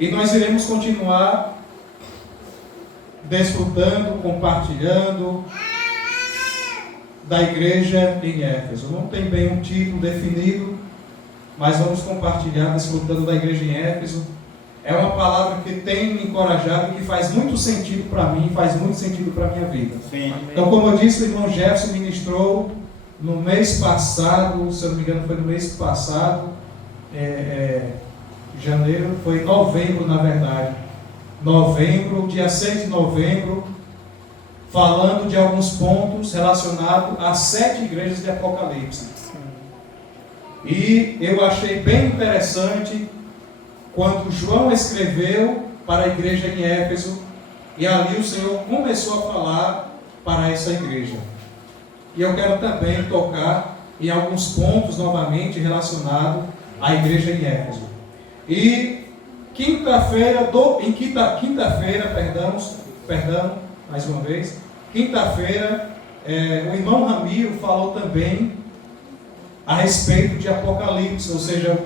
E nós iremos continuar desfrutando, compartilhando da igreja em Éfeso. Não tem bem um título definido, mas vamos compartilhar, desfrutando da igreja em Éfeso. É uma palavra que tem me encorajado e que faz muito sentido para mim, faz muito sentido para a minha vida. Sim. Então, como eu disse, o irmão Jefferson ministrou no mês passado, se eu não me engano foi no mês passado, janeiro, foi novembro na verdade, novembro, dia 6 de novembro, falando de alguns pontos relacionados às 7 igrejas de Apocalipse. E eu achei bem interessante quando João escreveu para a igreja em Éfeso, e ali o Senhor começou a falar para essa igreja. E eu quero também tocar em alguns pontos novamente relacionados à igreja em Éfeso. E quinta-feira, mais uma vez, quinta-feira, o irmão Ramiro falou também a respeito de Apocalipse, ou seja,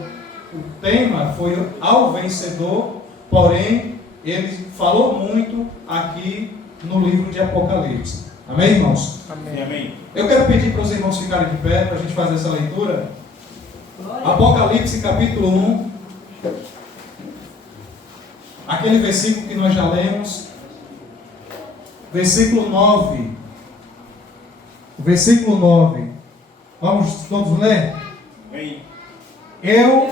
o tema foi ao vencedor, porém, ele falou muito aqui no livro de Apocalipse. Amém, irmãos? Amém. Eu quero pedir para os irmãos ficarem de pé, para a gente fazer essa leitura. Apocalipse capítulo 1, aquele versículo que nós já lemos, versículo 9. Versículo 9. Vamos todos ler? Amém. Eu,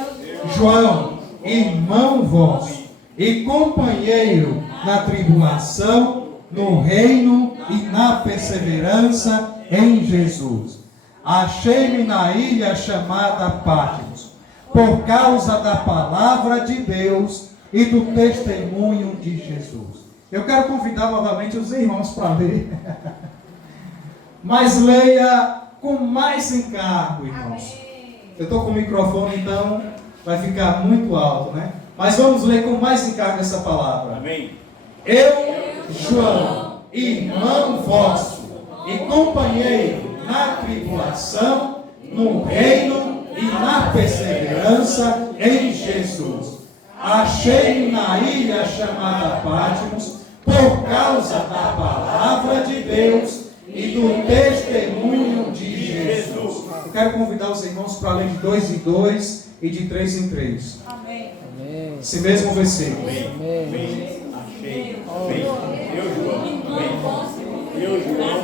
João, irmão vosso e companheiro na tribulação, no reino e na perseverança em Jesus. Achei-me na ilha chamada Patmos, por causa da palavra de Deus e do testemunho de Jesus. Eu quero convidar novamente os irmãos para ler, mas leia com mais encargo, irmãos. Eu estou com o microfone, então vai ficar muito alto, né? Mas vamos ler com mais encargo essa palavra. Amém. Eu, João, irmão vosso e companheiro na tribulação, no reino e na perseverança em Jesus. Achei-me na ilha chamada Patmos, por causa da palavra de Deus e do testemunho de Jesus. Eu quero convidar os irmãos para ler de 2 em 2 e de 3 em 3. Amém. Esse mesmo versículo. Achei. Eu, João. Eu, João,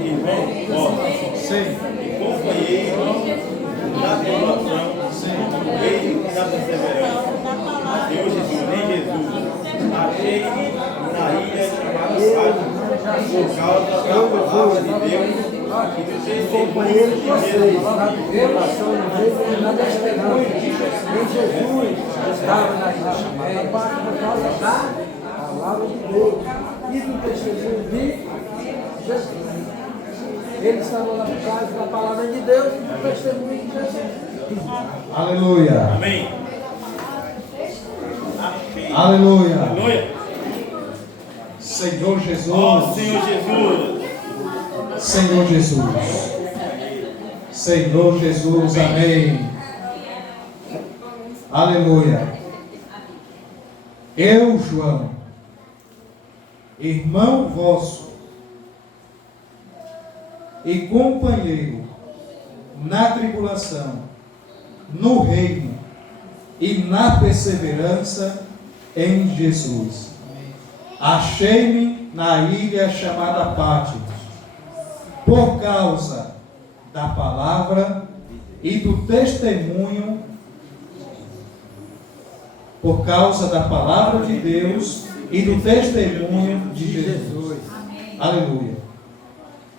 irmão vosso. Sim. E companheiro na tribulação, no reino e na perseverança. Eu, Jesus, em Jesus. Achei-me na ilha chamada Patmos, por causa da palavra de Deus e do testemunho de Jesus. Relação no reino na testemunha de Jesus estava na ilha chamada Patmos por causa da palavra de Deus e do testemunho de Jesus. Eles estavam lá por causa da palavra de Deus e do testemunho de Jesus. Aleluia. Amém. Achei. Aleluia. Aleluia. Senhor Jesus. Ó Senhor Jesus. Senhor Jesus. Senhor Jesus. Amém. Aleluia. Eu, João, irmão vosso e companheiro na tribulação, no reino e na perseverança em Jesus. Achei-me na ilha chamada Patmos, por causa da palavra e do testemunho, por causa da palavra de Deus e do testemunho de Jesus. Aleluia.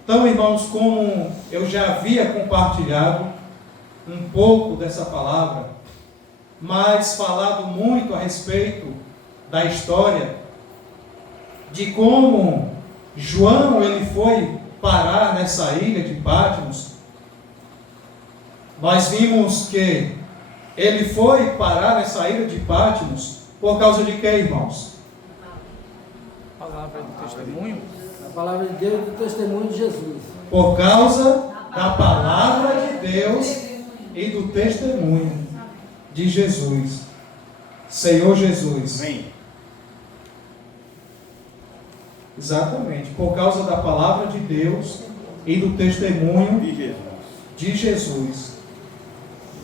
Então, irmãos, como eu já havia compartilhado um pouco dessa palavra, mas falado muito a respeito da história de como João ele foi parar nessa ilha de Patmos. Nós vimos que ele foi parar nessa ilha de Patmos por causa de quê, irmãos? A palavra do testemunho? A palavra de Deus e do testemunho de Jesus. Por causa da palavra de Deus e do testemunho de Jesus. Senhor Jesus. Vem. Exatamente. Por causa da palavra de Deus e do testemunho De Jesus. de Jesus.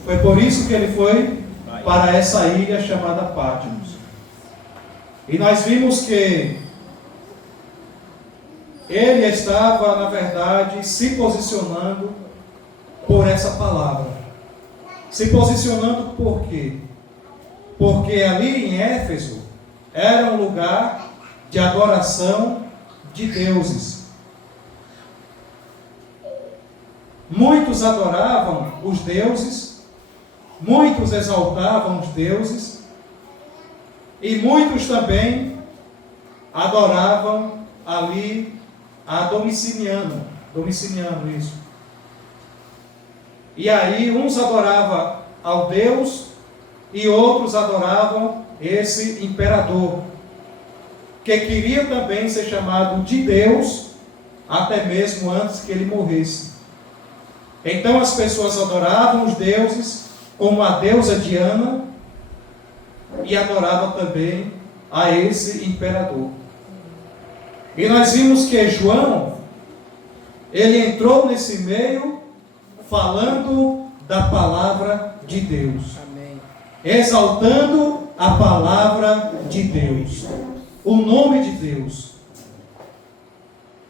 Foi por isso que ele foi para essa ilha chamada Patmos. E nós vimos que ele estava, na verdade, se posicionando por essa palavra. Se posicionando por quê? Porque ali em Éfeso era um lugar de adoração de deuses. Muitos adoravam os deuses, muitos exaltavam os deuses, e muitos também adoravam ali a Domiciano, isso. E aí uns adoravam ao Deus e outros adoravam esse imperador, que queria também ser chamado de Deus, até mesmo antes que ele morresse. Então as pessoas adoravam os deuses, como a deusa Diana, e adoravam também a esse imperador. E nós vimos que João, ele entrou nesse meio falando da palavra de Deus. Amém. Exaltando a palavra de Deus, o nome de Deus.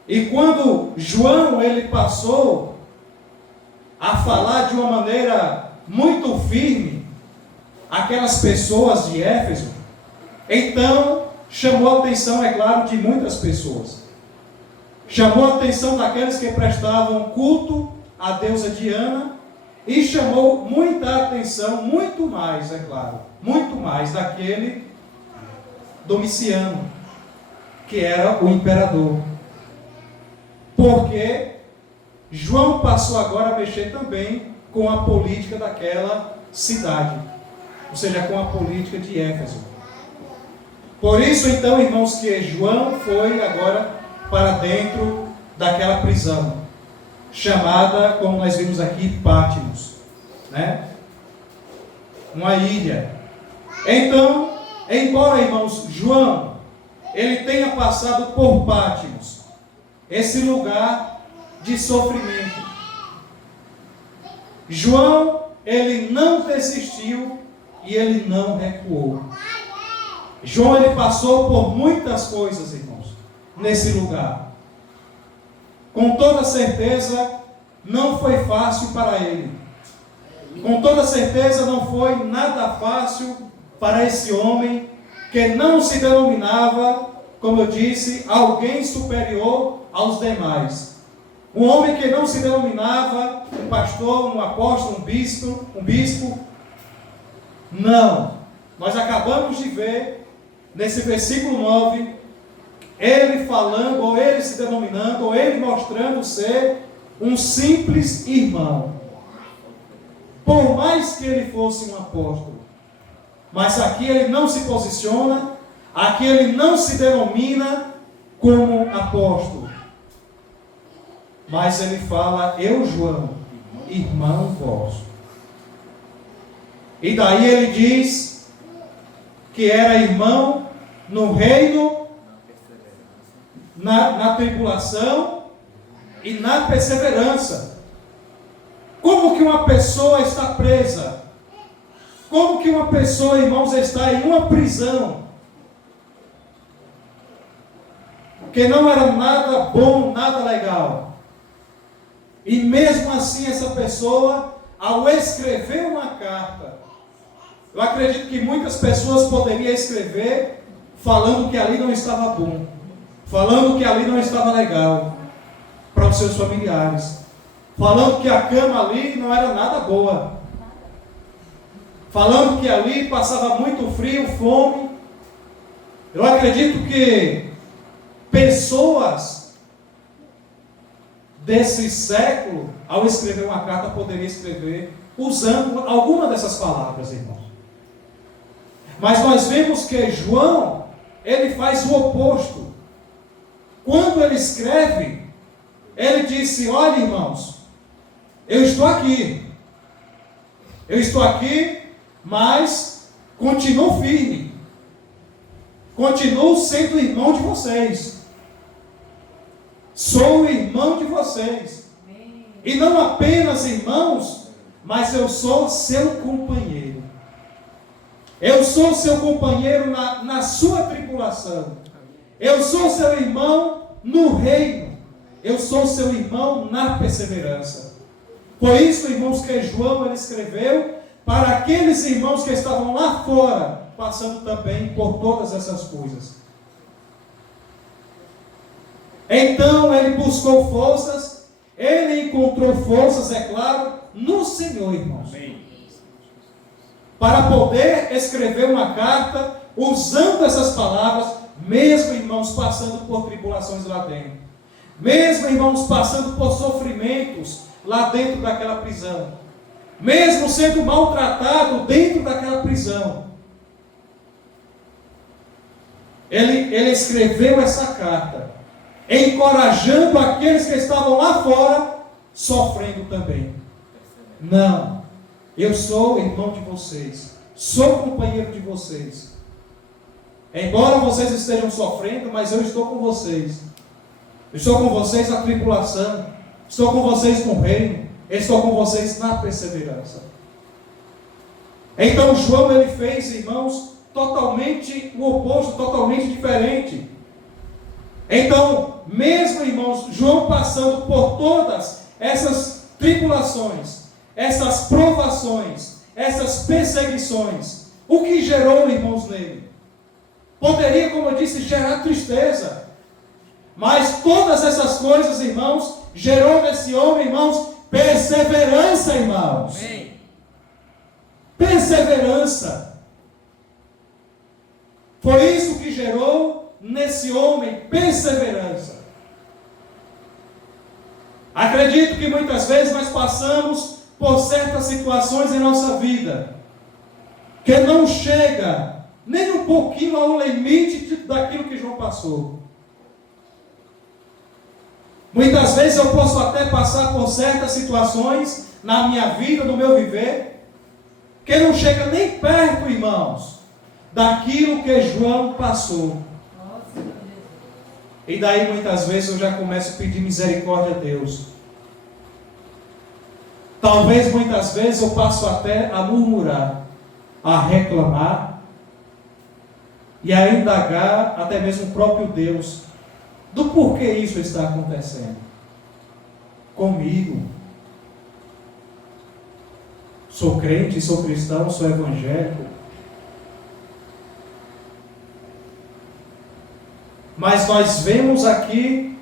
E quando João ele passou a falar de uma maneira muito firme aquelas pessoas de Éfeso, então chamou a atenção, é claro, de muitas pessoas. Chamou a atenção daqueles que prestavam culto à deusa Diana, e chamou muita atenção, muito mais, é claro, muito mais daquele Domiciano, que era o imperador. Porque João passou agora a mexer também com a política daquela cidade, ou seja, com a política de Éfeso. Por isso, então, irmãos, que João foi agora para dentro daquela prisão, chamada, como nós vimos aqui, Patmos, né? Uma ilha. Então, embora, irmãos, João, ele tenha passado por Patmos, esse lugar de sofrimento, João, ele não desistiu e ele não recuou. João, ele passou por muitas coisas, irmãos, nesse lugar. Com toda certeza, não foi fácil para ele. Com toda certeza, não foi nada fácil para esse homem que não se denominava, como eu disse, alguém superior aos demais. Um homem que não se denominava um pastor, um apóstolo, um bispo. Não. Nós acabamos de ver, nesse versículo 9, ele falando, ou ele se denominando, ou ele mostrando ser um simples irmão. Por mais que ele fosse um apóstolo. Mas aqui ele não se posiciona, aqui ele não se denomina como apóstolo. Mas ele fala, eu, João, irmão vosso. E daí ele diz que era irmão no reino, na tribulação e na perseverança. Como que uma pessoa está presa? Como que uma pessoa, irmãos, está em uma prisão que não era nada bom, nada legal? E mesmo assim essa pessoa, ao escrever uma carta, eu acredito que muitas pessoas poderiam escrever falando que ali não estava bom, falando que ali não estava legal para os seus familiares, falando que a cama ali não era nada boa, falando que ali passava muito frio, fome. Eu acredito que pessoas desse século, ao escrever uma carta, poderiam escrever usando alguma dessas palavras, irmãos. Mas nós vemos que João, ele faz o oposto. Quando ele escreve, ele disse, olha, irmãos, eu estou aqui, mas continuo firme, continuo sendo irmão de vocês, sou irmão de vocês, e não apenas irmãos, mas eu sou seu companheiro. Eu sou seu companheiro na sua tribulação. Eu sou seu irmão no reino. Eu sou seu irmão na perseverança. Por isso, irmãos, que João ele escreveu para aqueles irmãos que estavam lá fora, passando também por todas essas coisas. Então ele buscou forças, ele encontrou forças, é claro, no Senhor, irmãos. Amém. Para poder escrever uma carta, usando essas palavras, mesmo, irmãos, passando por tribulações lá dentro. Mesmo, irmãos, passando por sofrimentos lá dentro daquela prisão. Mesmo sendo maltratado dentro daquela prisão. Ele escreveu essa carta, encorajando aqueles que estavam lá fora, sofrendo também. Não, eu sou irmão de vocês, sou companheiro de vocês. Embora vocês estejam sofrendo, mas eu estou com vocês. Estou com vocês na tribulação, estou com vocês no reino, estou com vocês na perseverança. Então João ele fez, irmãos, totalmente o oposto, totalmente diferente. Então, mesmo, irmãos, João passando por todas essas tribulações, essas provações, essas perseguições, o que gerou, irmãos, nele? Poderia, como eu disse, gerar tristeza. Mas todas essas coisas, irmãos, gerou nesse homem, irmãos, perseverança, irmãos. Amém. Perseverança. Foi isso que gerou nesse homem perseverança. Acredito que muitas vezes nós passamos por certas situações em nossa vida que não chega nem um pouquinho ao limite daquilo que João passou. Muitas vezes eu posso até passar por certas situações na minha vida, no meu viver, que não chega nem perto, irmãos, daquilo que João passou. E daí muitas vezes eu já começo a pedir misericórdia a Deus. Talvez muitas vezes eu passo até a murmurar, a reclamar e a indagar até mesmo o próprio Deus do porquê isso está acontecendo comigo. Sou crente, sou cristão, sou evangélico. Mas nós vemos aqui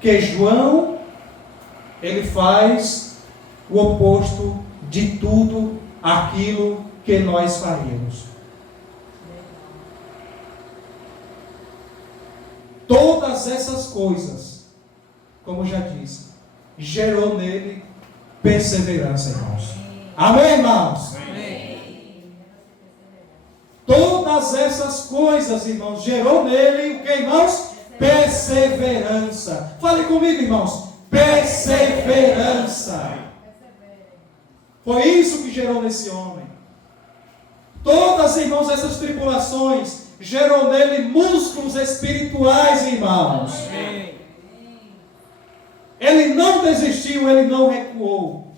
que João, ele faz o oposto de tudo aquilo que nós faríamos. Todas essas coisas, como já disse, gerou nele perseverança, irmãos. Amém, irmãos? Amém. Todas essas coisas, irmãos, gerou nele o que, irmãos? Perseverança. Fale comigo, irmãos. Perseverança. Foi isso que gerou nesse homem. Todas, irmãos, essas tribulações gerou nele músculos espirituais, irmãos. Amém. Ele não desistiu, ele não recuou.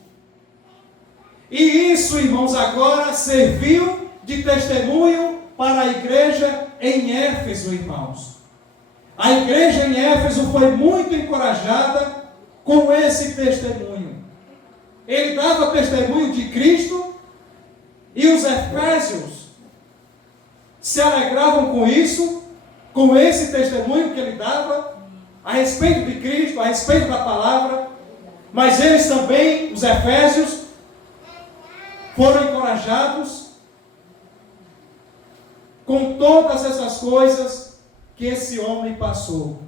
E isso, irmãos, agora serviu de testemunho para a igreja em Éfeso, irmãos. A igreja em Éfeso foi muito encorajada com esse testemunho. Ele dava testemunho de Cristo e os efésios se alegravam com isso, com esse testemunho que ele dava a respeito de Cristo, a respeito da palavra. Mas eles também, os efésios, foram encorajados com todas essas coisas que esse homem passou.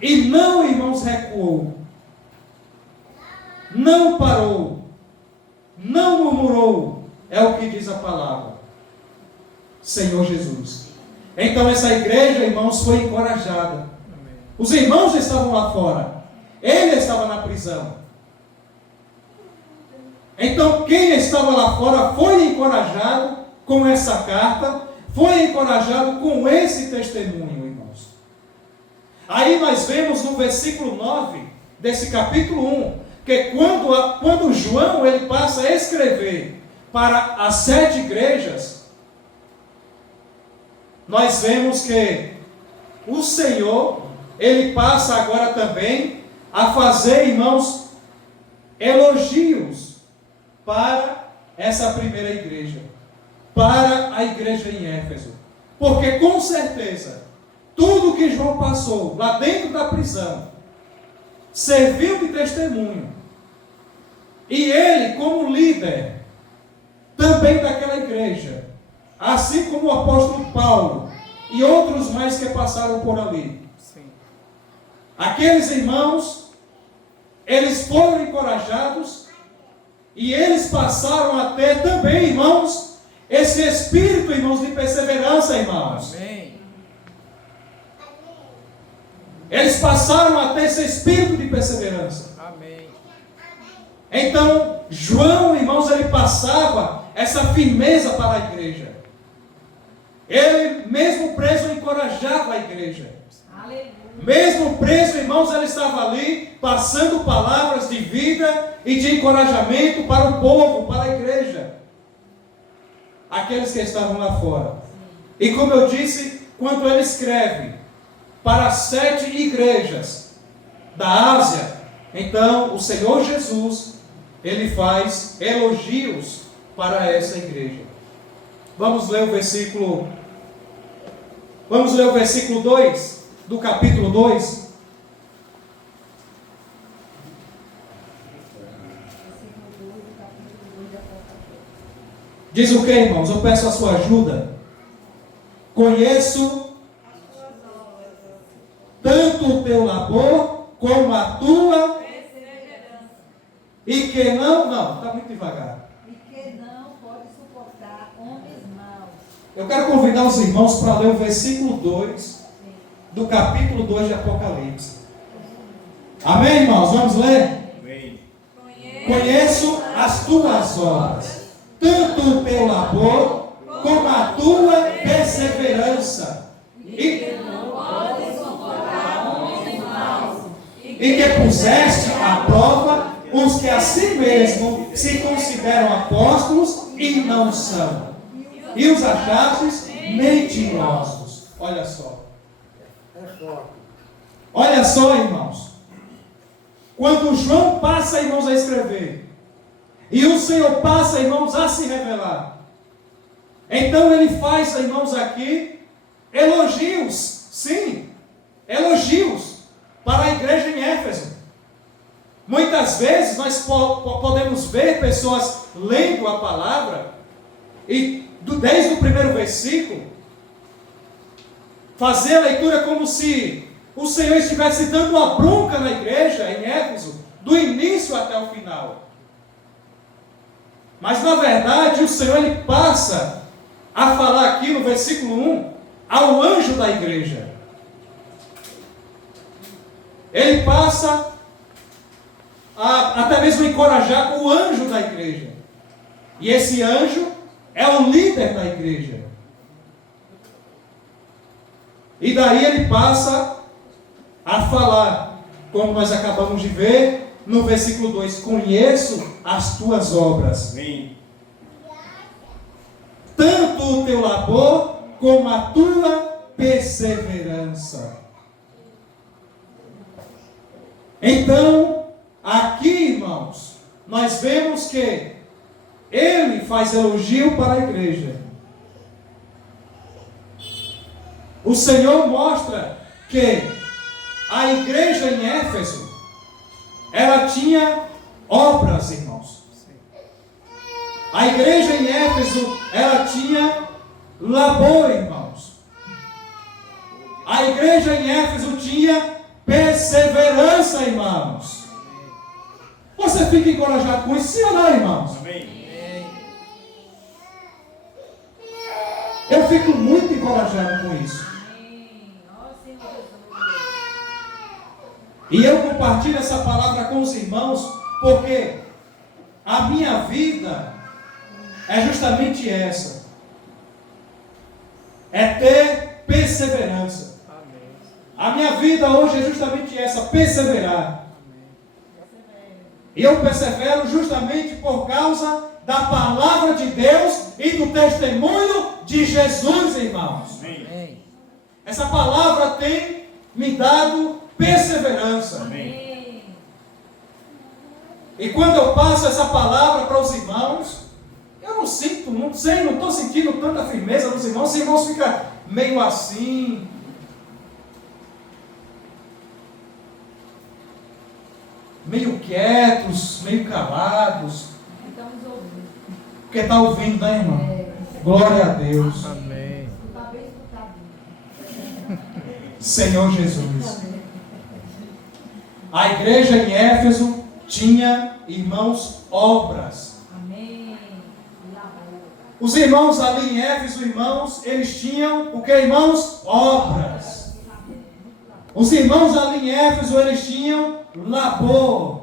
E não, irmãos, recuou, não parou, não murmurou, é o que diz a palavra. Senhor Jesus. Então essa igreja, irmãos, foi encorajada. Os irmãos estavam lá fora, ele estava na prisão. Então, quem estava lá fora foi encorajado com essa carta, foi encorajado com esse testemunho, irmãos. Aí nós vemos no versículo 9 desse capítulo 1, que quando João ele passa a escrever para as 7 igrejas, nós vemos que o Senhor, ele passa agora também a fazer, irmãos, elogios para essa primeira igreja, para a igreja em Éfeso. Porque com certeza, tudo que João passou lá dentro da prisão, serviu de testemunho. E ele, como líder, também daquela igreja, assim como o apóstolo Paulo e outros mais que passaram por ali. Sim. Aqueles irmãos, eles foram encorajados e eles passaram a ter também, irmãos, esse espírito, irmãos, de perseverança, irmãos. Amém. Eles passaram a ter esse espírito de perseverança. Amém. Então, João, irmãos, ele passava essa firmeza para a igreja. Ele, mesmo preso, encorajava a igreja. Aleluia. Mesmo preso, irmãos, ele estava ali, passando palavras de vida e de encorajamento para o povo, para a igreja. Aqueles que estavam lá fora. E como eu disse, quando ele escreve para 7 igrejas da Ásia, então o Senhor Jesus, ele faz elogios para essa igreja. Vamos ler o versículo 2 do capítulo 2. Diz o que, irmãos? Eu peço a sua ajuda. Conheço tanto o teu labor como a tua e que não, está muito devagar. E que não pode suportar homens maus. Eu quero convidar os irmãos para ler o versículo 2 do capítulo 2 de Apocalipse. Amém, irmãos? Vamos ler? Amém. Conheço as tuas obras, tanto o teu labor como a tua perseverança, e que puseste à prova os que a si mesmo se consideram apóstolos e não são, e os achastes mentirosos. Olha só. Olha só, irmãos. Quando João passa, irmãos, a escrever, e o Senhor passa, irmãos, a se revelar, então ele faz, irmãos, aqui elogios, sim, elogios para a igreja em Éfeso. Muitas vezes nós podemos ver pessoas lendo a palavra e desde o primeiro versículo fazer a leitura como se o Senhor estivesse dando uma bronca na igreja em Éfeso, do início até o final. Mas na verdade o Senhor ele passa a falar aqui no versículo 1 ao anjo da igreja. Ele passa a até mesmo encorajar o anjo da igreja. E esse anjo é o líder da igreja. E daí ele passa a falar, como nós acabamos de ver no versículo 2: conheço as tuas obras. Amém. Tanto o teu labor como a tua perseverança. Então, aqui, irmãos, nós vemos que ele faz elogio para a igreja. O Senhor mostra que a igreja em Éfeso, ela tinha obras, irmãos. A igreja em Éfeso, ela tinha labor, irmãos. A igreja em Éfeso tinha perseverança, irmãos. Você fica encorajado com isso, sim ou não, irmãos? Amém. Eu fico muito encorajado com isso. E eu compartilho essa palavra com os irmãos, porque a minha vida é justamente essa. É ter perseverança. A minha vida hoje é justamente essa, perseverar. E eu persevero justamente por causa da palavra de Deus e do testemunho de Jesus, irmãos. Amém. Essa palavra tem me dado perseverança. Amém. E quando eu passo essa palavra para os irmãos, eu não estou sentindo tanta firmeza dos irmãos. Os irmãos ficam meio assim, meio quietos, meio calados. Estamos ouvindo. Porque está ouvindo, né, irmão? Glória a Deus. Amém. Escutar bem, escutar bem. Senhor Jesus. A igreja em Éfeso tinha, irmãos, obras. Amém. Os irmãos ali em Éfeso, irmãos, eles tinham o que, irmãos? Obras. Os irmãos ali em Éfeso, eles tinham labor.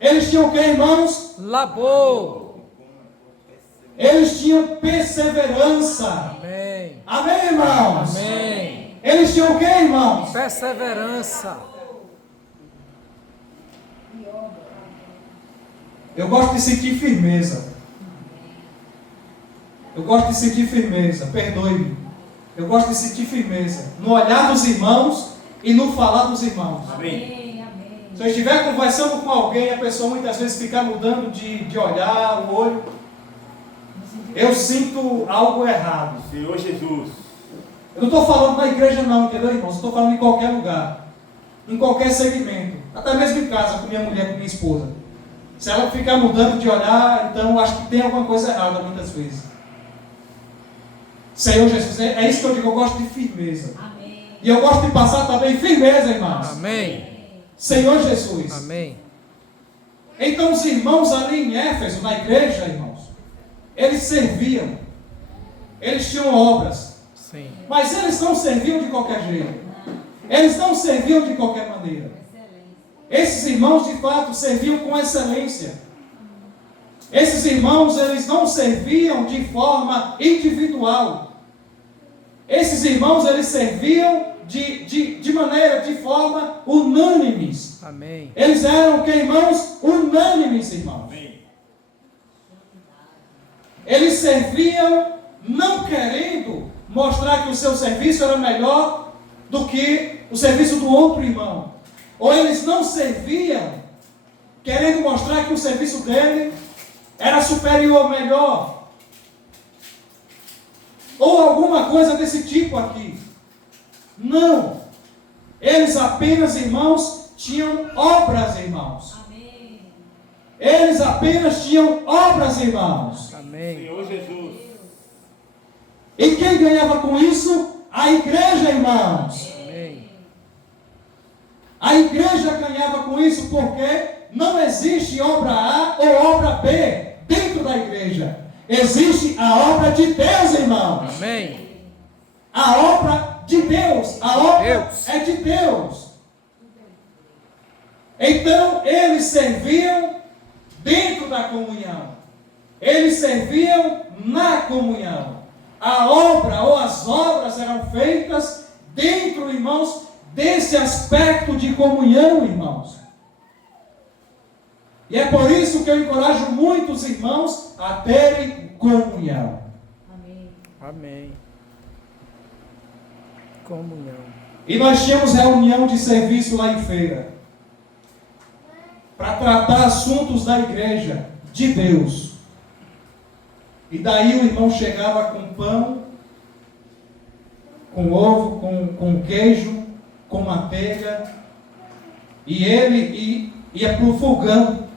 Eles tinham o que, irmãos? Labor. Eles tinham perseverança. Amém. Amém, irmãos? Amém. Eles tinham o que, irmãos? Perseverança. Eu gosto de sentir firmeza. Eu gosto de sentir firmeza. Perdoe-me. Eu gosto de sentir firmeza no olhar dos irmãos e no falar dos irmãos. Amém. Amém. Se eu estiver conversando com alguém, a pessoa muitas vezes fica mudando de olhar, o olho, eu sinto algo errado. Senhor Jesus. Eu não estou falando na igreja não, entendeu, irmãos? Eu estou falando em qualquer lugar, em qualquer segmento, até mesmo em casa, com minha mulher, com minha esposa. Se ela ficar mudando de olhar, então eu acho que tem alguma coisa errada muitas vezes. Senhor Jesus, é isso que eu digo, eu gosto de firmeza. Amém. E eu gosto de passar também firmeza, irmãos. Amém. Senhor Jesus. Amém. Então os irmãos ali em Éfeso, na igreja, irmãos, eles serviam. Eles tinham obras. Sim. Mas eles não serviam de qualquer jeito. Eles não serviam de qualquer maneira. Esses irmãos, de fato, serviam com excelência. Esses irmãos, eles não serviam de forma individual. Esses irmãos, eles serviam de maneira, de forma unânimes. Amém. Eles eram, que, irmãos? Unânimes, irmãos. Amém. Eles serviam não querendo mostrar que o seu serviço era melhor do que o serviço do outro irmão. Ou eles não serviam querendo mostrar que o serviço dele era superior ou melhor. Ou alguma coisa desse tipo aqui. Não. Eles apenas, irmãos, tinham obras, irmãos. Amém. Eles apenas tinham obras, irmãos. Amém. Senhor Jesus. E quem ganhava com isso? A igreja, irmãos. Amém. A igreja ganhava com isso porque não existe obra A ou obra B dentro da igreja. Existe a obra de Deus, irmãos. Amém. A obra de Deus. A obra Deus. é de Deus. Então, eles serviam dentro da comunhão. Eles serviam na comunhão. A obra ou as obras eram feitas dentro, irmãos, desse aspecto de comunhão, irmãos. E é por isso que eu encorajo muitos irmãos a terem comunhão. Amém. Amém. Comunhão. E nós tínhamos reunião de serviço lá em feira, para tratar assuntos da igreja, de Deus. E daí o irmão chegava com pão, com ovo, com queijo, com manteiga, e ele ia para o fogão,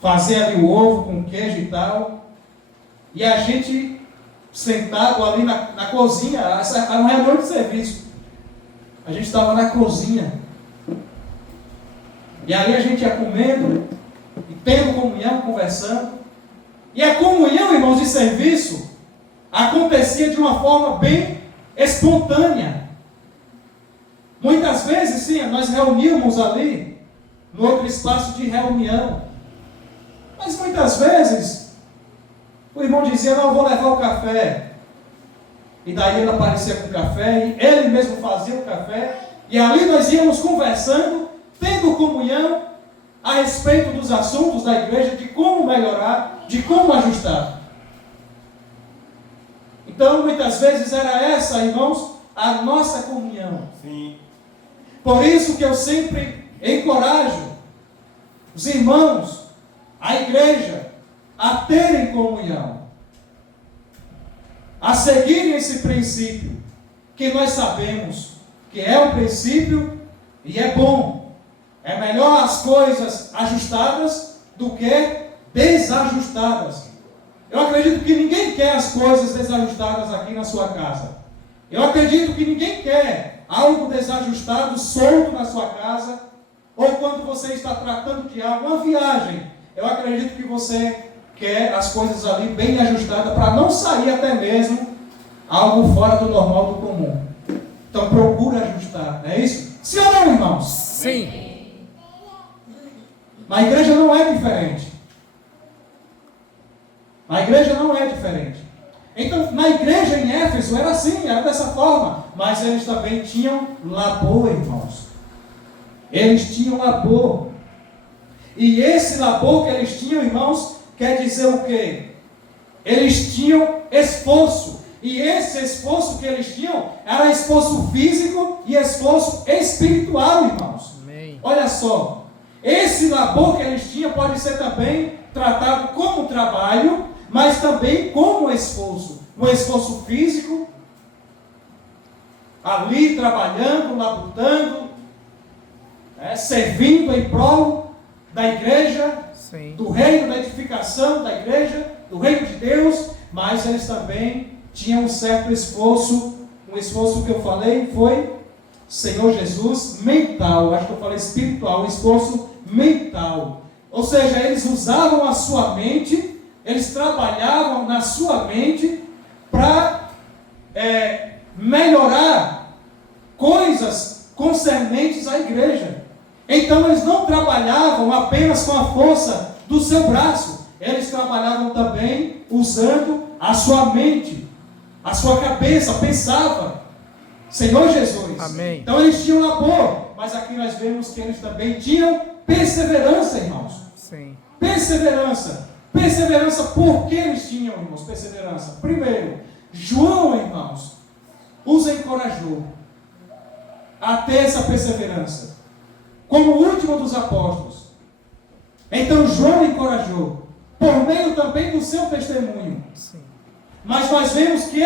fazer ali o ovo com queijo e tal, e a gente sentado ali na cozinha, essa era uma reunião de serviço, a gente estava na cozinha, e ali a gente ia comendo, e tendo comunhão, conversando, e a comunhão, irmãos, de serviço, acontecia de uma forma bem espontânea. Muitas vezes, sim, nós reuníamos ali, no outro espaço de reunião. Mas muitas vezes, o irmão dizia, não, eu vou levar o café. E daí ele aparecia com o café, e ele mesmo fazia o café, e ali nós íamos conversando, tendo comunhão a respeito dos assuntos da igreja, de como melhorar, de como ajustar. Então, muitas vezes era essa, irmãos, a nossa comunhão. Sim. Por isso que eu sempre encorajo os irmãos, a igreja, a terem comunhão, a seguirem esse princípio, que nós sabemos que é um princípio e é bom. É melhor as coisas ajustadas do que desajustadas. Eu acredito que ninguém quer as coisas desajustadas aqui na sua casa. Eu acredito que ninguém quer algo desajustado, solto na sua casa, ou quando você está tratando de algo, uma viagem. Eu acredito que você quer as coisas ali bem ajustadas, para não sair até mesmo algo fora do normal, do comum. Então procura ajustar, não é isso? Sim ou não, irmãos? Sim. Na igreja não é diferente. Na igreja não é diferente. Então, na igreja em Éfeso era assim, era dessa forma. Mas eles também tinham labor, irmãos. Eles tinham labor. E esse labor que eles tinham, irmãos, quer dizer o quê? Eles tinham esforço. E esse esforço que eles tinham era esforço físico e esforço espiritual, irmãos. Amém. Olha só. Esse labor que eles tinham pode ser também tratado como trabalho, mas também como esforço. Um esforço físico, ali trabalhando, labutando, servindo em prol da igreja, Sim. do reino, da edificação da igreja, do reino de Deus, mas eles também tinham um certo esforço. Um esforço que eu falei foi Senhor Jesus, mental. Acho que eu falei espiritual, um esforço mental. Ou seja, eles usavam a sua mente, eles trabalhavam na sua mente para melhorar coisas concernentes à igreja. Então eles não trabalhavam apenas com a força do seu braço, eles trabalhavam também usando a sua mente, a sua cabeça, pensava. Senhor Jesus. Amém. Então eles tinham labor, mas aqui nós vemos que eles também tinham perseverança, irmãos. Sim. Perseverança. Perseverança, por que eles tinham, irmãos, perseverança? Primeiro, João, irmãos, os encorajou a ter essa perseverança, como o último dos apóstolos. Então João encorajou, por meio também do seu testemunho. Sim. Mas nós vemos que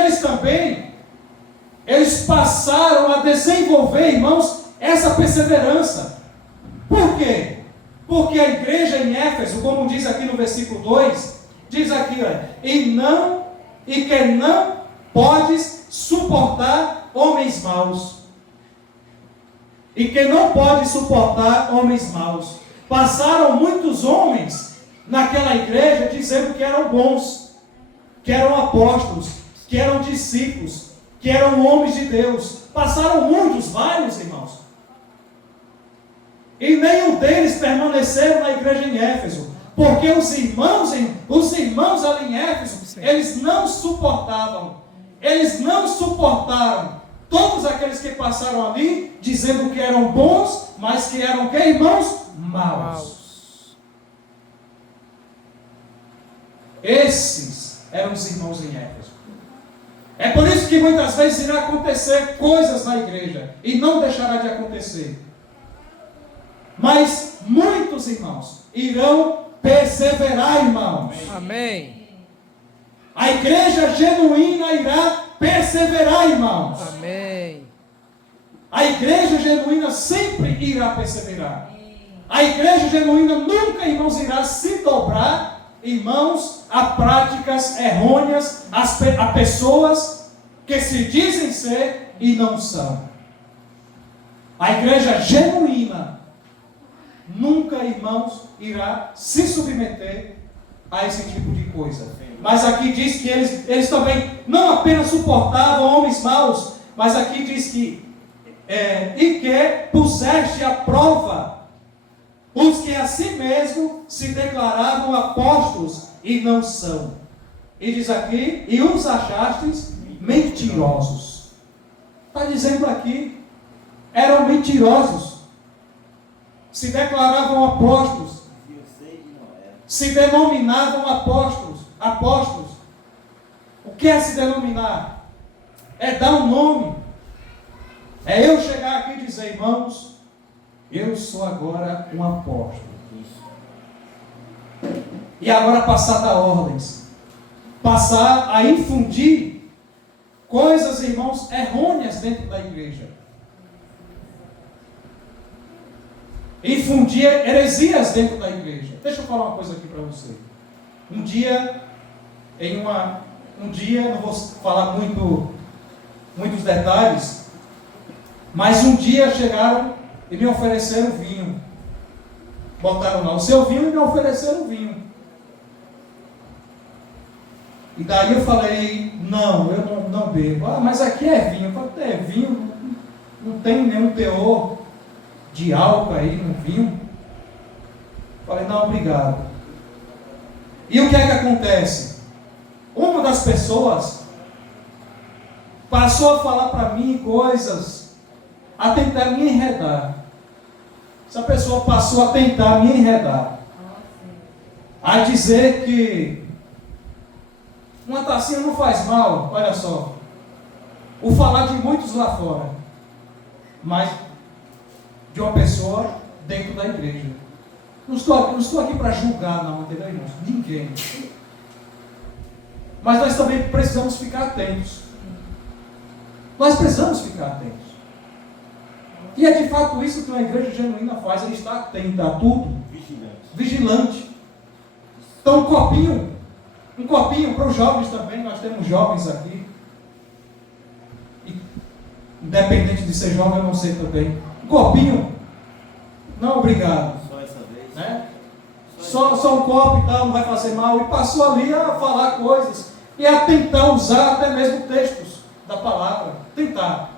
eles passaram a desenvolver, irmãos, essa perseverança. Por quê? Porque a igreja em Éfeso, como diz aqui no versículo 2, diz aqui, e que não podes suportar homens maus. E que não pode suportar homens maus. Passaram muitos homens naquela igreja dizendo que eram bons, que eram apóstolos, que eram discípulos, que eram homens de Deus. Passaram muitos, vários irmãos. E nenhum deles permaneceram na igreja em Éfeso. Porque os irmãos ali em Éfeso, Sim. eles não suportavam. Eles não suportaram todos aqueles que passaram ali, dizendo que eram bons, mas que eram que, irmãos? Maus. Esses eram os irmãos em Éfeso. É por isso que muitas vezes irá acontecer coisas na igreja, e não deixará de acontecer. Mas muitos irmãos irão perseverar, irmãos. Amém. A igreja genuína irá perseverar, irmãos. Amém. A igreja genuína sempre irá perseverar. A igreja genuína nunca, irmãos, irá se dobrar, irmãos, a práticas errôneas, a pessoas que se dizem ser e não são. A igreja genuína nunca, irmãos, irá se submeter a esse tipo de coisa. Mas aqui diz que eles também não apenas suportavam homens maus, mas aqui diz que e que puseste à prova os que a si mesmo se declaravam apóstolos e não são. E diz aqui, e os achastes mentirosos. Está dizendo aqui, eram mentirosos. Se declaravam apóstolos. Se denominavam apóstolos. Apóstolos. O que é se denominar? É dar um nome. É eu chegar aqui e dizer, irmãos, eu sou agora um apóstolo. E agora passar a dar ordens. Passar a infundir coisas, irmãos, errôneas dentro da igreja. Infundir heresias dentro da igreja. Deixa eu falar uma coisa aqui para você. Um dia, não vou falar muitos detalhes, mas um dia chegaram e me ofereceram vinho. Botaram lá o seu vinho e me ofereceram vinho. E daí eu falei, não, eu não bebo. Ah, mas aqui é vinho. Eu falei, é vinho, não tem nenhum teor de álcool aí no vinho. Eu falei, não, obrigado. E o que é que acontece? Uma das pessoas passou a falar para mim coisas, a tentar me enredar. Essa pessoa passou a tentar me enredar. A dizer que uma tacinha não faz mal, olha só. O falar de muitos lá fora, mas de uma pessoa dentro da igreja. Não estou aqui para julgar, não, entendeu, irmãos? Ninguém. Mas nós também precisamos ficar atentos. Nós precisamos ficar atentos. E é de fato isso que uma igreja genuína faz, ele está atento a tudo. Vigilante. Então um copinho para os jovens também, nós temos jovens aqui. Independente de ser jovem, eu não sei também. Um copinho, não obrigado. Só essa vez. Né? Só um copo e tal, não vai fazer mal. E passou ali a falar coisas. E a tentar usar até mesmo textos da palavra. Tentar.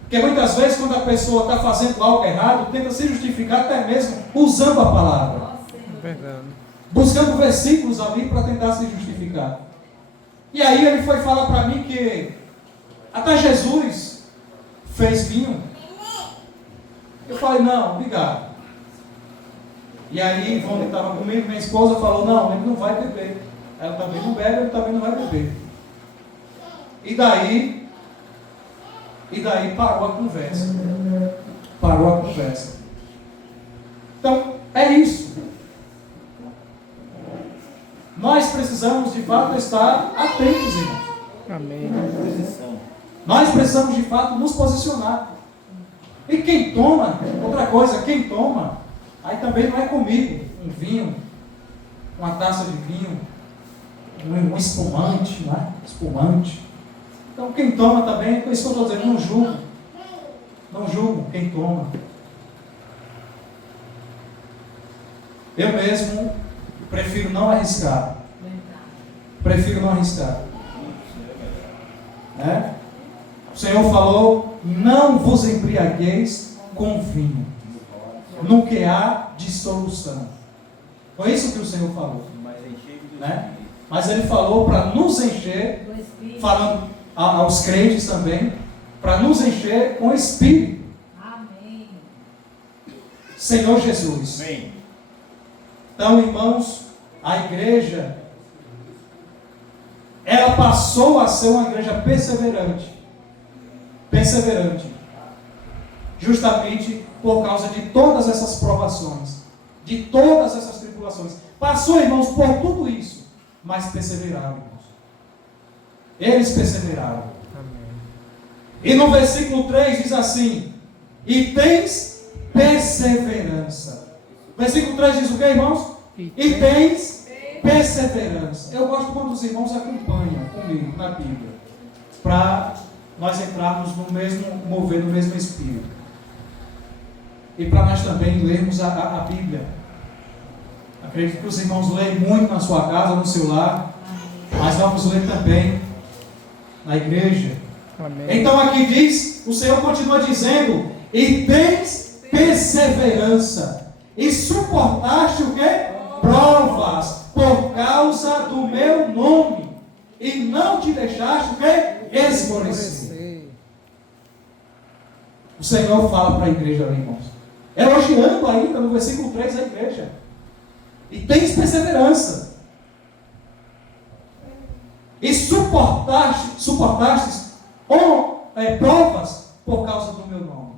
Porque muitas vezes quando a pessoa está fazendo algo errado, tenta se justificar até mesmo usando a palavra. Verdade. Buscando versículos ali para tentar se justificar. E aí ele foi falar para mim que até Jesus fez vinho. Eu falei, não, obrigado. E aí Ivone estava comigo, minha esposa falou, não, ele não vai beber. Ela também não bebe, ele também não vai beber. E daí parou a conversa. Parou a conversa. Então, é isso. Nós precisamos de fato estar atentos, irmãos. Amém. Nós precisamos de fato nos posicionar. E quem toma, outra coisa, quem toma, aí também não é comigo, um vinho, uma taça de vinho, um espumante, não é? Espumante. Então quem toma também, é isso que eu estou dizendo, não julgo. Não julgo quem toma. Eu mesmo prefiro não arriscar. Prefiro não arriscar. Né? O Senhor falou, não vos embriagueis com vinho, no que há dissolução. Foi isso que o Senhor falou. Né? Mas Ele falou para nos encher, falando aos crentes também, para nos encher com o Espírito. Amém. Senhor Jesus. Amém. Então, irmãos, a igreja, ela passou a ser uma igreja perseverante. Perseverante. Justamente por causa de todas essas provações, de todas essas tribulações. Passou, irmãos, por tudo isso, mas perseveraram, irmãos. Eles perseveraram. Amém. E no versículo 3 diz assim: e tens perseverança. Versículo 3 diz o que, irmãos? E tens perseverança. Eu gosto quando os irmãos acompanham comigo na Bíblia, para nós entrarmos no mesmo mover, no mesmo espírito. E para nós também lermos a Bíblia. Acredito que os irmãos leem muito na sua casa, no seu lar, mas vamos ler também na igreja. Amém. Então aqui diz, o Senhor continua dizendo, e tens perseverança. E suportaste o quê? Provas, por causa do meu nome. E não te deixaste o quê? Esmorecer. O Senhor fala para a igreja ali, irmãos. Elogiando ainda no versículo 3 a igreja. E tens perseverança. E suportastes provas por causa do meu nome.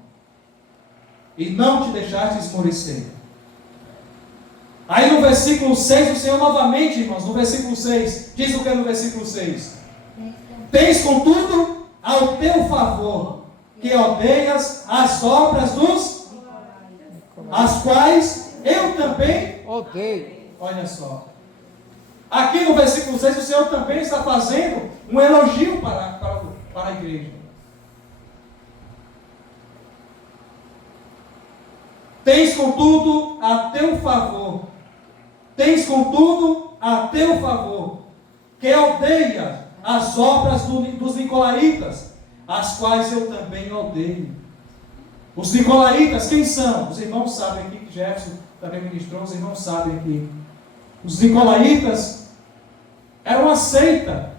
E não te deixaste esmorecer. Aí no versículo 6, o Senhor novamente, irmãos, no versículo 6, diz o que no versículo 6? Tens contudo ao teu favor, que odeias as obras dos, as quais eu também odeio. Olha só. Aqui no versículo 6, o Senhor também está fazendo um elogio para a igreja. Tens contudo a teu favor, que odeia as obras dos nicolaítas, as quais eu também odeio. Os nicolaítas, quem são? Os irmãos sabem aqui, que Jefferson também ministrou, os irmãos sabem aqui. Os nicolaítas eram uma seita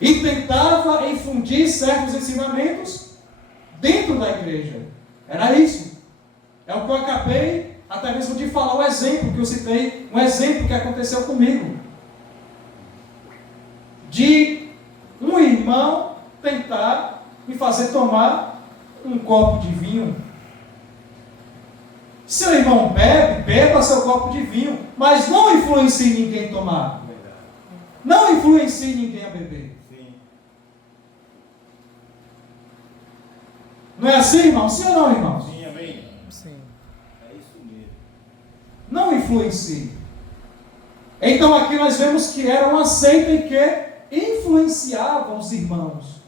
e tentava infundir certos ensinamentos dentro da igreja. Era isso. É o que eu acabei até mesmo de falar, o exemplo que eu citei, um exemplo que aconteceu comigo. De um irmão tentar me fazer tomar um copo de vinho. Seu irmão beba seu copo de vinho, mas não influencie ninguém a tomar. Não influencie ninguém a beber. Sim. Não é assim, irmão? Sim ou não, irmão? Sim, amém. Sim. É isso mesmo. Não influencie. Então aqui nós vemos que era uma seita em que influenciava os irmãos.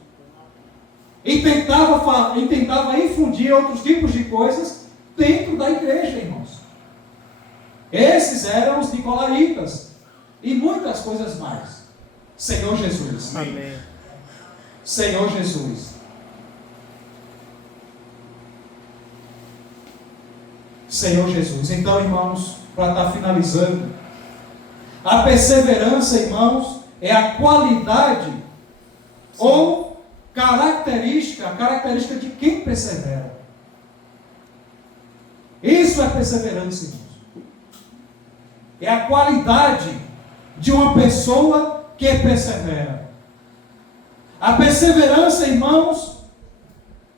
E tentava infundir outros tipos de coisas dentro da igreja, irmãos. Esses eram os nicolaítas. E muitas coisas mais. Senhor Jesus. Amém. Senhor Jesus. Senhor Jesus. Então, irmãos, para estar finalizando, a perseverança, irmãos, é a qualidade ou característica, a característica de quem persevera. Isso é perseverança, irmãos. É a qualidade de uma pessoa que persevera. A perseverança, irmãos,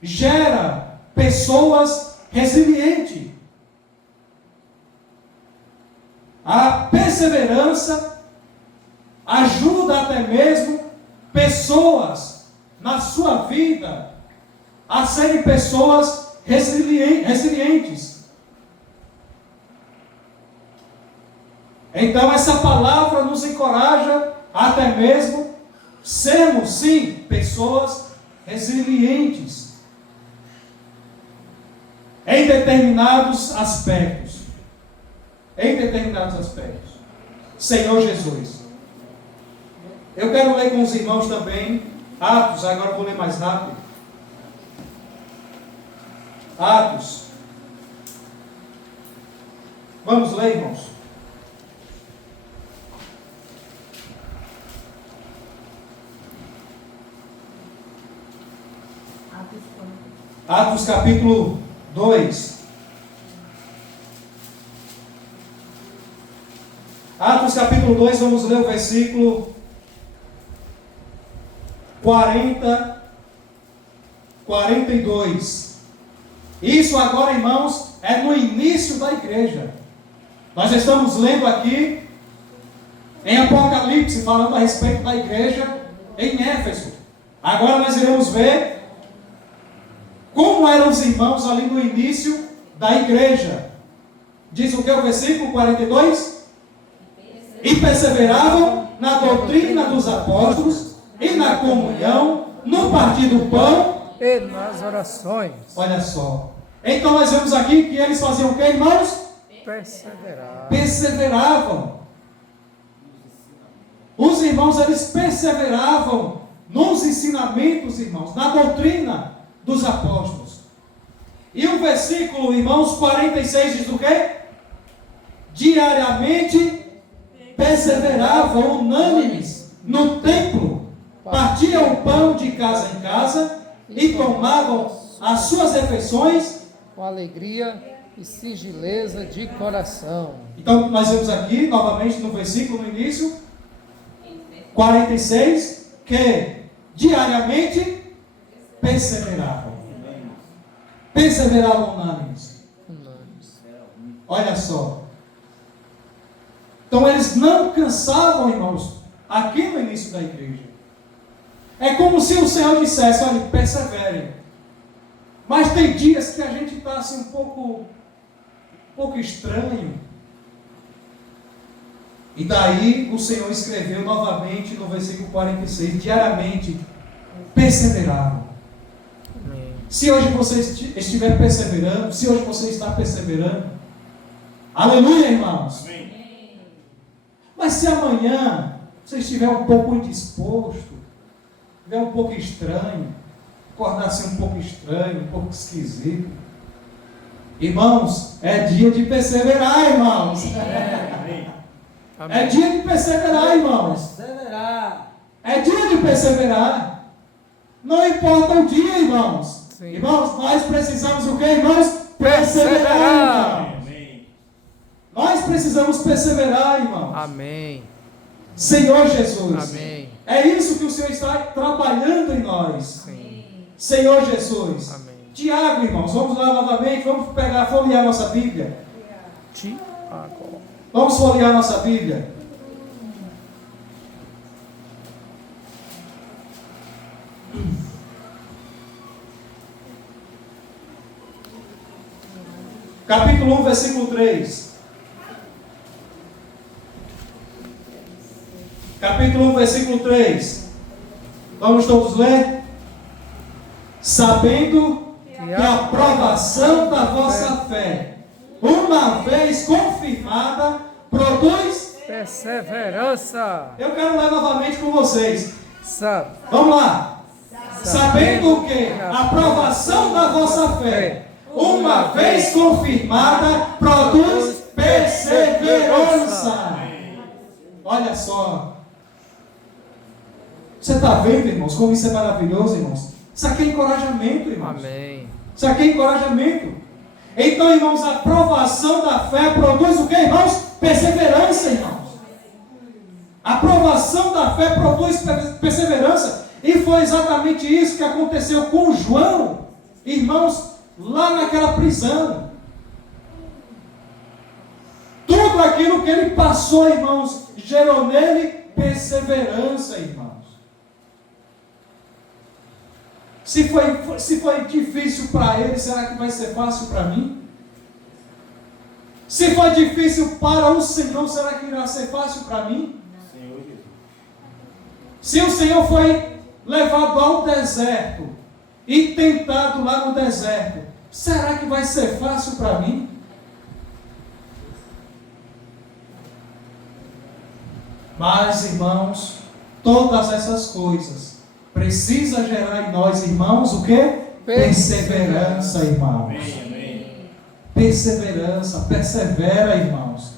gera pessoas resilientes. A perseverança ajuda até mesmo pessoas na sua vida a serem pessoas resilientes. Então essa palavra nos encoraja até mesmo sermos, sim, pessoas resilientes em determinados aspectos. Senhor Jesus. Eu quero ler com os irmãos também Atos, agora eu vou ler mais rápido. Atos. Vamos ler, irmãos. Atos capítulo 2. Atos capítulo 2, vamos ler o versículo 42. Isso agora, irmãos, é no início da igreja. Nós estamos lendo aqui em Apocalipse, falando a respeito da igreja em Éfeso. Agora nós iremos ver como eram os irmãos ali no início da igreja. Diz o que é o versículo 42? E perseveravam na doutrina dos apóstolos e na comunhão, no partir do pão E nas orações. Olha só. Então nós vemos aqui que eles faziam o que, irmãos? Perseverar. Perseveravam. Os irmãos, eles perseveravam nos ensinamentos, irmãos, na doutrina dos apóstolos. E o versículo, irmãos, 46 diz o quê? Diariamente perseveravam unânimes no templo, partiam o pão de casa em casa e tomavam as suas refeições com alegria e singeleza de coração. Então, nós vemos aqui, novamente, no versículo, no início, 46, que diariamente perseveravam. Perseveravam unânimes. Olha só. Então, eles não cansavam, irmãos, aqui no início da igreja. É como se o Senhor dissesse, olha, perseverem. Mas tem dias que a gente está assim um pouco estranho. E daí o Senhor escreveu novamente no versículo 46, diariamente perseveravam. Amém. Se hoje você estiver perseverando, se hoje você está perseverando, aleluia, irmãos. Amém. Mas se amanhã você estiver um pouco indisposto, estiver um pouco estranho, acordar assim um pouco estranho, um pouco esquisito, irmãos, é dia de perseverar, irmãos. Amém. É dia de perseverar, irmãos. Perseverar. É dia de perseverar. Não importa o dia, irmãos. Sim. Irmãos, nós precisamos o que, irmãos? Perseverar, irmãos. Amém. Nós precisamos perseverar, irmãos. Amém. Senhor Jesus. Amém. É isso que o Senhor está trabalhando em nós. Sim. Senhor Jesus. Amém. Tiago, irmãos, vamos lá novamente, vamos folhear nossa Bíblia. Tiago. Vamos folhear nossa Bíblia. Capítulo 1, versículo 3. Capítulo 1, versículo 3. Vamos todos ler? Sabendo que a provação da vossa fé, uma vez confirmada, produz Perseverança. Eu quero ler novamente com vocês. Sabe. Vamos lá. Sabendo que a provação da vossa fé, uma vez confirmada, produz perseverança. Olha só. Você está vendo, irmãos, como isso é maravilhoso, irmãos? Isso aqui é encorajamento, irmãos. Amém. Isso aqui é encorajamento. Então, irmãos, a provação da fé produz o que, irmãos? Perseverança, irmãos. A provação da fé produz perseverança. E foi exatamente isso que aconteceu com João, irmãos, lá naquela prisão. Tudo aquilo que ele passou, irmãos, gerou nele perseverança, irmãos. Se foi difícil para ele, será que vai ser fácil para mim? Se foi difícil para o Senhor, será que irá ser fácil para mim? Senhor Jesus. Se o Senhor foi levado ao deserto e tentado lá no deserto, será que vai ser fácil para mim? Mas, irmãos, todas essas coisas precisa gerar em nós, irmãos, o quê? Perseverança, irmãos. Amém, amém. Perseverança, persevera, irmãos.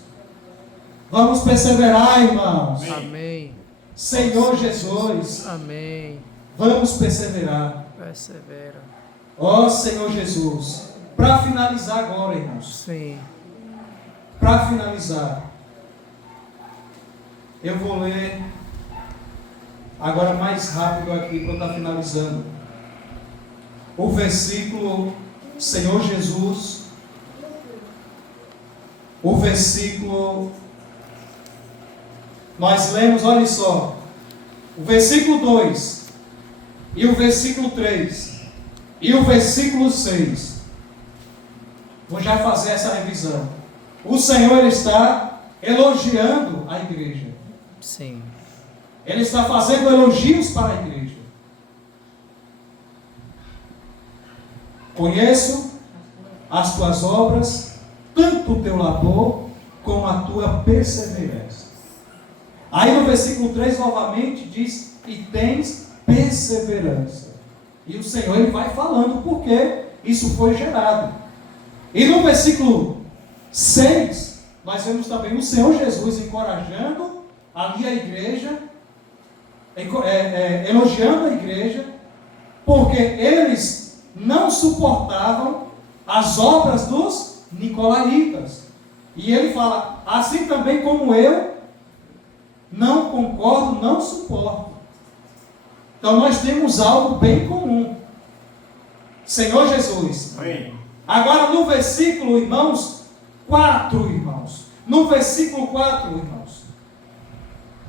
Vamos perseverar, irmãos. Amém. Senhor Jesus, Amém. vamos perseverar. Persevera. Ó Senhor Jesus, para finalizar agora, irmãos, Sim. para finalizar, eu vou ler agora mais rápido aqui para estar finalizando. O versículo, Senhor Jesus, o versículo, nós lemos, olha só, o versículo 2, e o versículo 3, e o versículo 6. Vou já fazer essa revisão. O Senhor está elogiando a igreja. Sim. Ele está fazendo elogios para a igreja. Conheço as tuas obras, tanto o teu labor como a tua perseverança. Aí no versículo 3 novamente diz: e tens perseverança. E o Senhor ele vai falando por quê isso foi gerado. E no versículo 6, nós vemos também o Senhor Jesus encorajando ali a igreja, elogiando a igreja, porque eles não suportavam as obras dos nicolaítas. E ele fala, assim também como eu não concordo, não suporto. Então nós temos algo bem comum. Senhor Jesus. Amém. Agora no versículo, irmãos, 4, irmãos. No versículo 4, irmãos.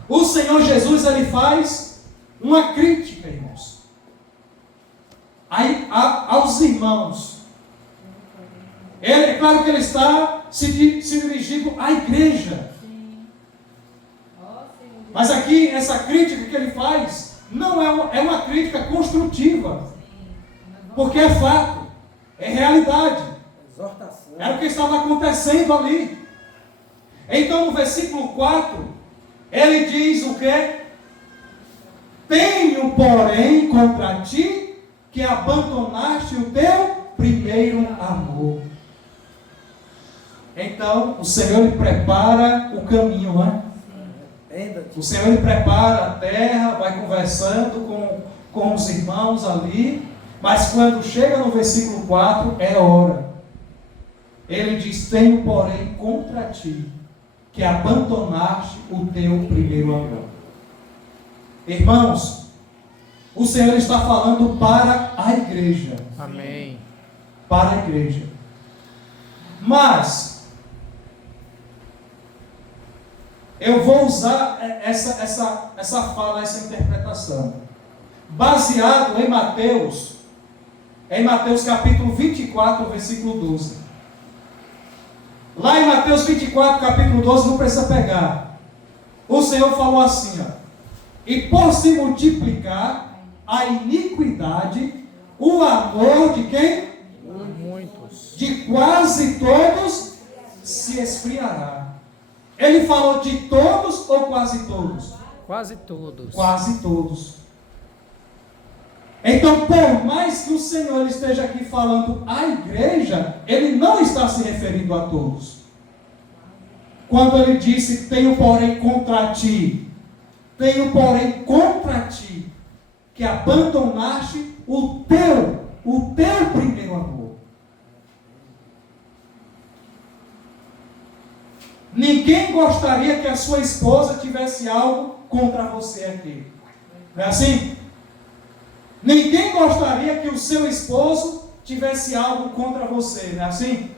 O Senhor Jesus, ele faz uma crítica, irmãos. Aos irmãos. É claro que ele está se dirigindo à igreja. Mas aqui, essa crítica que ele faz, não é uma crítica construtiva. Porque é fato, é realidade. Exortação. Era o que estava acontecendo ali. Então, no versículo 4, ele diz o quê? Tenho, porém, contra ti, que abandonaste o teu primeiro amor. Então, o Senhor lhe prepara o caminho, não é? O Senhor lhe prepara a terra, vai conversando com os irmãos ali, mas quando chega no versículo 4, é hora. Ele diz, tenho, porém, contra ti, que abandonaste o teu primeiro amor. Irmãos, o Senhor está falando para a igreja. Amém. Para a igreja. Mas eu vou usar essa fala, essa interpretação, baseado em Mateus capítulo 24, versículo 12. Lá em Mateus 24, capítulo 12, não precisa pegar. O Senhor falou assim, ó, e por se multiplicar a iniquidade, o amor de quem? Muitos. De quase todos se esfriará. Ele falou de todos ou quase todos? Quase todos. Quase todos. Então, por mais que o Senhor esteja aqui falando à igreja, Ele não está se referindo a todos. Quando Ele disse, tenho porém contra ti, que abandonaste o teu primeiro amor. Ninguém gostaria que a sua esposa tivesse algo contra você aqui. Não é assim? Ninguém gostaria que o seu esposo tivesse algo contra você. Não é assim?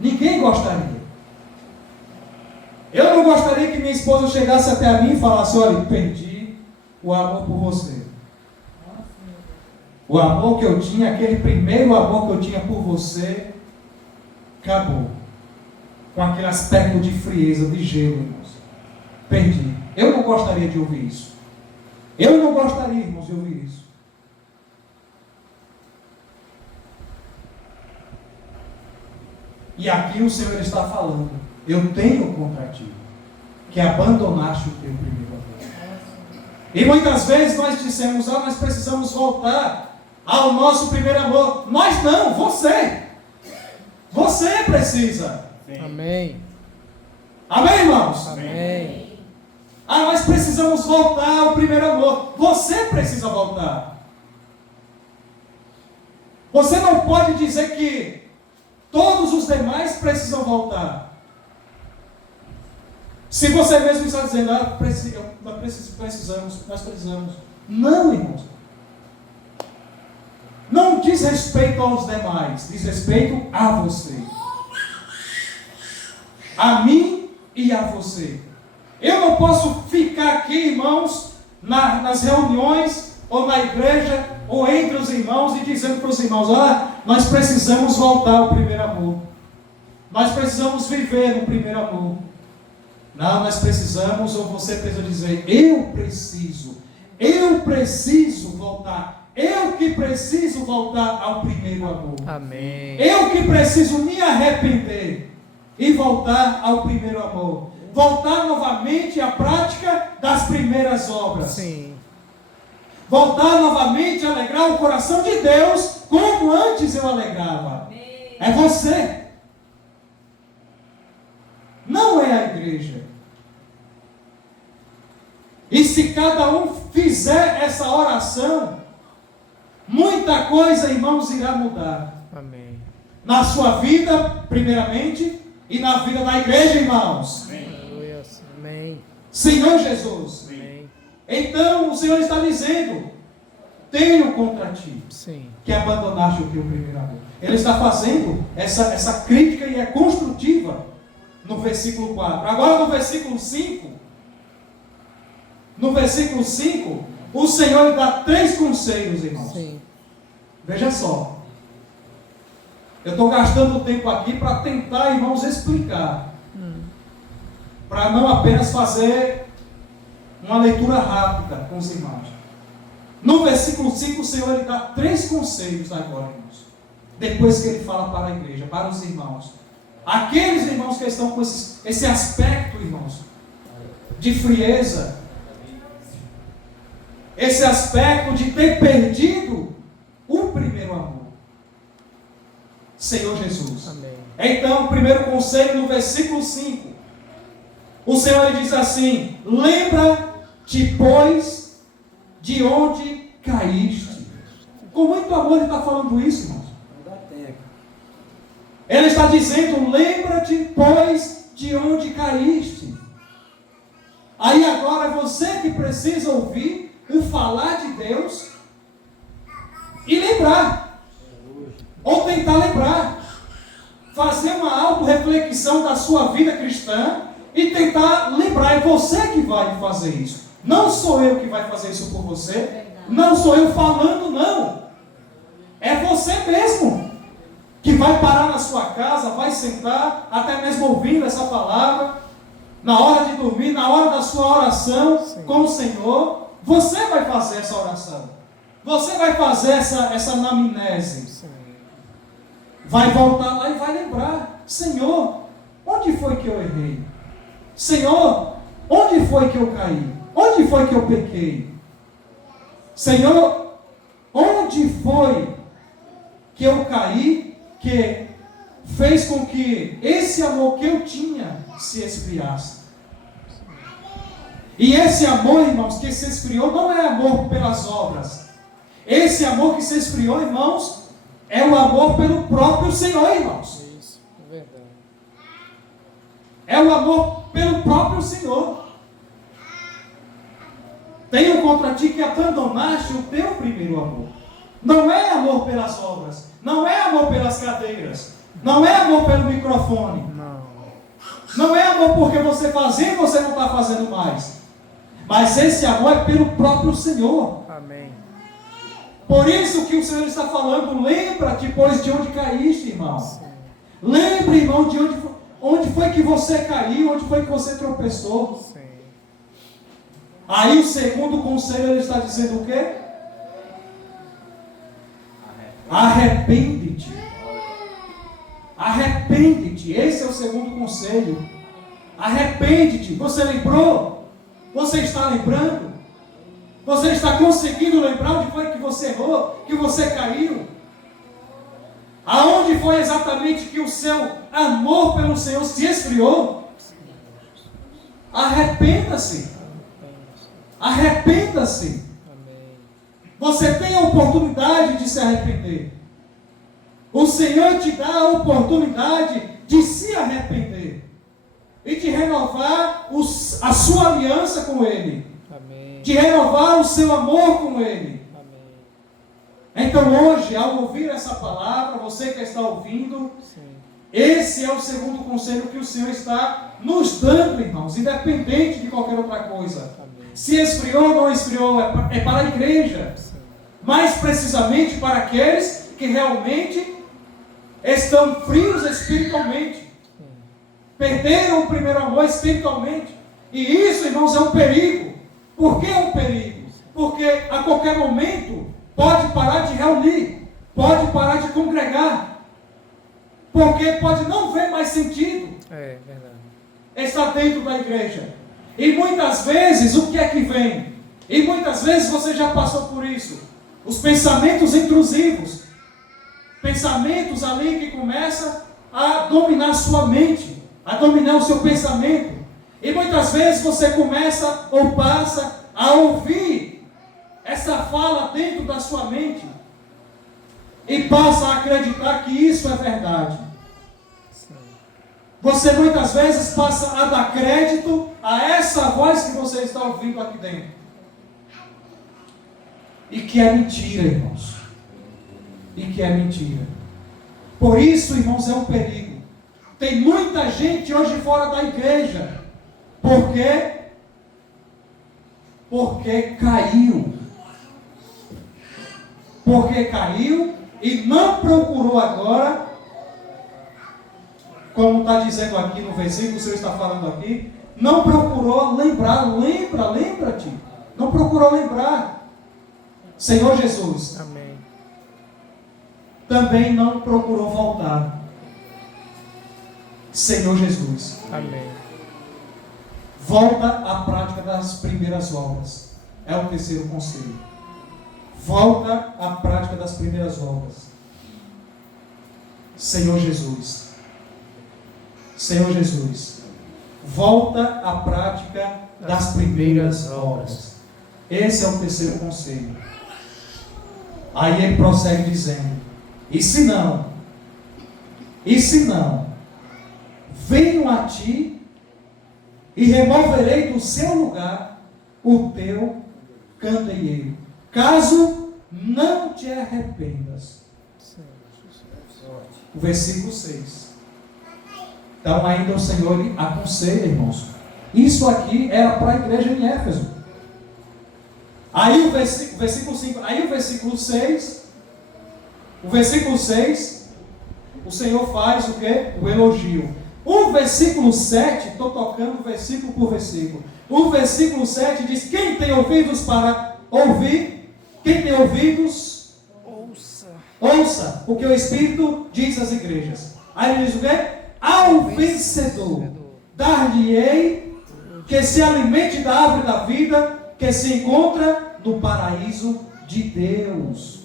Ninguém gostaria. Eu não gostaria que minha esposa chegasse até a mim e falasse, olha, perdi o amor por você. O amor que eu tinha, aquele primeiro amor que eu tinha por você, acabou. Com aquele aspecto de frieza, de gelo, irmãos. Perdi. Eu não gostaria de ouvir isso. Eu não gostaria, irmãos, de ouvir isso. E aqui o Senhor está falando, eu tenho contra ti, que abandonaste o teu primeiro amor. E muitas vezes nós dissemos, nós precisamos voltar ao nosso primeiro amor. Nós não, você. Você precisa. Sim. Amém. Amém, irmãos? Amém. Nós precisamos voltar ao primeiro amor. Você precisa voltar. Você não pode dizer que todos os demais precisam voltar. Se você mesmo está dizendo, nós precisamos. Não, irmãos. Não diz respeito aos demais, diz respeito a você. A mim e a você. Eu não posso ficar aqui, irmãos, nas reuniões, ou na igreja, ou entre os irmãos, e dizendo para os irmãos, nós precisamos voltar ao primeiro amor. Nós precisamos viver no primeiro amor. Não, nós precisamos, ou você precisa dizer, eu preciso voltar. Eu que preciso voltar ao primeiro amor. Amém. Eu que preciso me arrepender e voltar ao primeiro amor. Voltar novamente à prática das primeiras obras. Sim. voltar novamente a alegrar o coração de Deus, como antes eu alegrava. É você. Não é a igreja. E se cada um fizer essa oração, muita coisa, irmãos, irá mudar. Amém. Na sua vida, primeiramente, e na vida da igreja, irmãos. Aleluia. Amém. Senhor Jesus. Amém. Então, o Senhor está dizendo: tenho contra ti Sim. que abandonaste o teu primeiro amor. Ele está fazendo essa crítica e é construtiva no versículo 4. Agora no versículo 5, o Senhor lhe dá 3 conselhos, irmãos. Sim. Veja só. Eu estou gastando tempo aqui para tentar, irmãos, explicar. Para não apenas fazer uma leitura rápida com os irmãos. No versículo 5, o Senhor lhe dá 3 conselhos agora, irmãos. Depois que ele fala para a igreja, para os irmãos. Aqueles irmãos que estão com esse aspecto, irmãos, de frieza. Esse aspecto de ter perdido o primeiro amor. Senhor Jesus. Amém. Então, o primeiro conselho no versículo 5. O Senhor lhe diz assim: lembra-te, pois, de onde caíste. Com muito amor ele está falando isso, irmãos. Ele está dizendo: lembra-te, pois, de onde caíste. Aí agora é você que precisa ouvir o falar de Deus e lembrar. Ou tentar lembrar. Fazer uma auto-reflexão da sua vida cristã e tentar lembrar. É você que vai fazer isso. Não sou eu que vai fazer isso por você. Não sou eu falando, não. É você mesmo que vai parar na sua casa, vai sentar, até mesmo ouvindo essa palavra, na hora de dormir, na hora da sua oração com o Senhor. Você vai fazer essa oração. Você vai fazer essa anamnese. Vai voltar lá e vai lembrar: Senhor, onde foi que eu errei? Senhor, onde foi que eu caí? Onde foi que eu pequei? Senhor, onde foi que eu caí, que fez com que esse amor que eu tinha se esfriasse? E esse amor, irmãos, que se esfriou não é amor pelas obras. Esse amor que se esfriou, irmãos, é o amor pelo próprio Senhor, irmãos. Isso, é verdade. É o amor pelo próprio Senhor. Tenho contra ti que abandonaste o teu primeiro amor. Não é amor pelas obras. Não é amor pelas cadeiras. Não é amor pelo microfone. Não. Não é amor porque você fazia e você não está fazendo mais. Mas esse amor é pelo próprio Senhor. Amém. Por isso que o Senhor está falando: lembra-te, pois, de onde caíste, irmão. Sim. Lembre, irmão, de onde foi que você caiu, onde foi que você tropeçou. Sim. Aí o segundo conselho, ele está dizendo o quê? Arrepende-te. Arrepende-te. Esse é o segundo conselho. Arrepende-te. Você lembrou? Você está lembrando? Você está conseguindo lembrar onde foi que você errou, que você caiu? Aonde foi exatamente que o seu amor pelo Senhor se esfriou? Arrependa-se. Arrependa-se. Amém. Você tem a oportunidade de se arrepender. O Senhor te dá a oportunidade de se arrepender e de renovar a sua aliança com Ele. Amém. De renovar o seu amor com Ele. Amém. Então hoje, ao ouvir essa palavra, você que está ouvindo, Sim. esse é o segundo conselho que o Senhor está nos dando, irmãos, independente de qualquer outra coisa. Amém. Se esfriou ou não esfriou, é para a igreja. Sim. Mais precisamente para aqueles que realmente estão frios espiritualmente. Sim. Perderam o primeiro amor espiritualmente. E isso, irmãos, é um perigo. Por que é um perigo? Porque a qualquer momento pode parar de reunir, pode parar de congregar, porque pode não ver mais sentido É verdade. estar dentro da igreja. E muitas vezes o que é que vem? E muitas vezes você já passou por isso. Os pensamentos intrusivos. Pensamentos ali que começam a dominar sua mente, a dominar o seu pensamento. E muitas vezes você começa ou passa a ouvir essa fala dentro da sua mente. E passa a acreditar que isso é verdade. Você muitas vezes passa a dar crédito a essa voz que você está ouvindo aqui dentro. E que é mentira, irmãos. E que é mentira. Por isso, irmãos, é um perigo. Tem muita gente hoje fora da igreja. Por quê? Porque caiu. Porque caiu e não procurou agora, como está dizendo aqui no versículo, o Senhor está falando aqui, não procurou lembrar, lembra-te. Não procurou lembrar. Senhor Jesus. Amém. Também não procurou voltar. Senhor Jesus. Amém. Volta à prática das primeiras obras. É o terceiro conselho. Volta à prática das primeiras obras. Senhor Jesus. Senhor Jesus. Volta à prática das primeiras obras. Esse é o terceiro conselho. Aí ele prossegue dizendo: e se não, venho a ti e removerei do seu lugar o teu candeeiro, caso não te arrependas. O versículo 6. Então ainda o Senhor aconselha, irmãos. Isso aqui era para a igreja em Éfeso. Aí o versículo 5, aí o versículo 6, o Senhor faz o quê? O elogio. O versículo 7, estou tocando versículo por versículo. O versículo 7 diz: quem tem ouvidos para ouvir, quem tem ouvidos, ouça o que o Espírito diz às igrejas. Aí ele diz o quê? Ao vencedor, dar-lhe-ei que se alimente da árvore da vida, que se encontra no paraíso de Deus.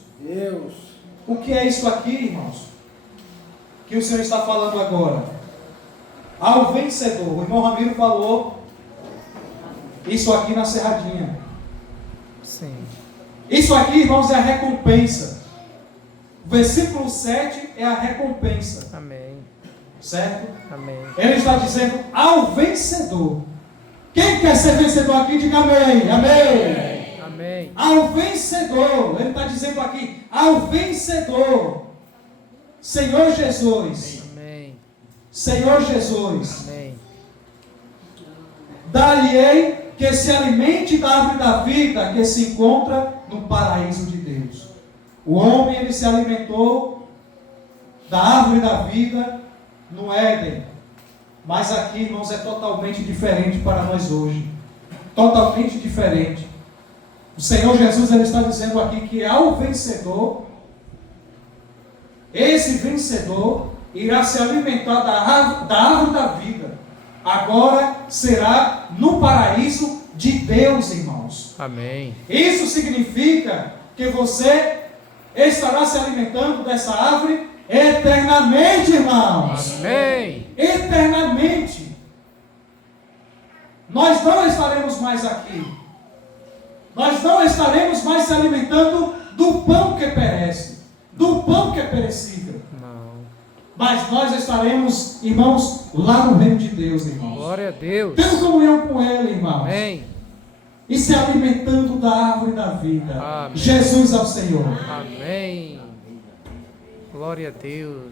O que é isso aqui, irmãos? Que o Senhor está falando agora. Ao vencedor. O irmão Ramiro falou isso aqui na Serradinha. Sim. Isso aqui, irmãos, é a recompensa. O versículo 7 é a recompensa. Amém. Certo? Amém. Ele está dizendo ao vencedor. Quem quer ser vencedor aqui, diga amém. Amém. Amém. Ao vencedor. Ele está dizendo aqui, ao vencedor. Senhor Jesus. Amém. Senhor Jesus. Amém. Dar-lhe-ei que se alimente da árvore da vida que se encontra no paraíso de Deus. O homem, ele se alimentou da árvore da vida no Éden. Mas aqui, irmãos, é totalmente diferente para nós hoje. Totalmente diferente. O Senhor Jesus, ele está dizendo aqui que ao vencedor, esse vencedor irá se alimentar da árvore da vida. Agora será no paraíso de Deus, irmãos. Amém. Isso significa que você estará se alimentando dessa árvore eternamente, irmãos. Amém. Eternamente. Nós não estaremos mais aqui. Nós não estaremos mais se alimentando do pão que perece, do pão que é perecível. Não. Mas nós estaremos, irmãos, lá no reino de Deus, irmãos. Glória a Deus. Tendo comunhão com Ele, irmãos. Amém. E se alimentando da árvore da vida. Amém. Jesus ao Senhor. Amém. Glória a Deus.